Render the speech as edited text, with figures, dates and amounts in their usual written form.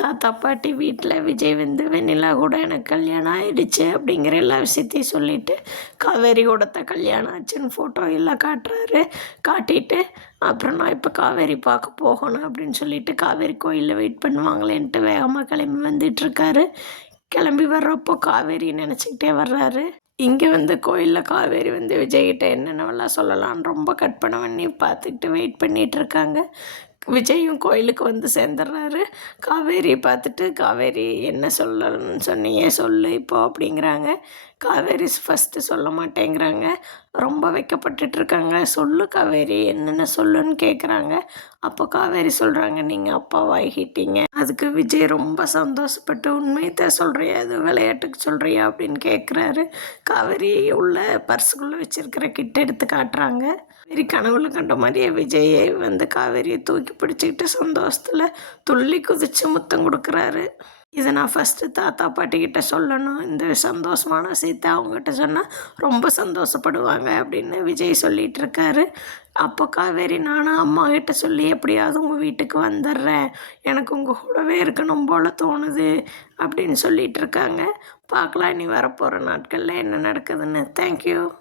தாத்தா பாட்டி வீட்டில் விஜய் வந்து வெண்ணிலா கூட எனக்கு கல்யாணம் ஆயிடுச்சு அப்படிங்கிற எல்லா விஷயத்தையும் சொல்லிவிட்டு காவேரி கூடத்த கல்யாணம் ஆச்சுன்னு ஃபோட்டோ எல்லாம் காட்டுறாரு. காட்டிட்டு அப்புறம் நான் இப்போ காவேரி பார்க்க போகணும் அப்படின்னு சொல்லிட்டு காவேரி கோயிலில் வெயிட் பண்ணுவாங்களேன்ட்டு வேகமாக கிளம்பி வந்துட்டுருக்காரு. கிளம்பி வர்றப்போ காவேரி நினச்சிக்கிட்டே வர்றாரு. இங்கே வந்து கோயிலில் காவேரி வந்து விஜய்கிட்ட என்னென்னவெல்லாம் சொல்லலான்னு ரொம்ப கற்பனை பண்ணி பார்த்துக்கிட்டு வெயிட் பண்ணிகிட்ருக்காங்க. விஜயும் கோயிலுக்கு வந்து சேர்ந்துடுறாரு. காவேரியை பார்த்துட்டு, "காவேரி என்ன சொல்லணும்னு சொன்னியே சொல்லு இப்போ" அப்படிங்கிறாங்க. காவேரி ஃபஸ்ட்டு சொல்ல மாட்டேங்கிறாங்க. ரொம்ப வெட்கப்பட்டுட்ருக்காங்க. "சொல்லு காவேரி, என்னென்ன சொல்லுன்னு" கேட்குறாங்க. அப்போ காவேரி சொல்கிறாங்க, "நீங்கள் அப்பாவாகிட்டீங்க." அதுக்கு விஜய் ரொம்ப சந்தோஷப்பட்டு, "உண்மையத்தான் சொல்கிறியா, இது விளையாட்டுக்கு சொல்கிறியா?" அப்படின்னு கேட்குறாரு. காவேரி உள்ள பர்ஸுக்குள்ளே வச்சுருக்கிற கிட்ட எடுத்து காட்டுறாங்க. காவேரி கனவுல கண்ட மாதிரியே விஜயை வந்து காவேரியை தூக்கி பிடிச்சிக்கிட்டு சந்தோஷத்தில் துள்ளி குதித்து முத்தம் கொடுக்குறாரு. இதை நான் ஃபஸ்ட்டு தாத்தா பாட்டிக்கிட்ட சொல்லணும். இந்த சந்தோஷமான விஷயத்த அவங்ககிட்ட சொன்னால் ரொம்ப சந்தோஷப்படுவாங்க அப்படின்னு விஜய் சொல்லிகிட்டு இருக்காரு. அப்போ காவேரி, "நானும் அம்மா கிட்ட சொல்லி எப்படியாவது உங்கள் வீட்டுக்கு வந்துடுறேன், எனக்கு உங்கள் கூடவே இருக்கணும் போல் தோணுது" அப்படின்னு சொல்லிகிட்டு இருக்காங்க. பார்க்கலாம் இனி வரப்போகிற நாட்களில் என்ன நடக்குதுன்னு. தேங்க்யூ.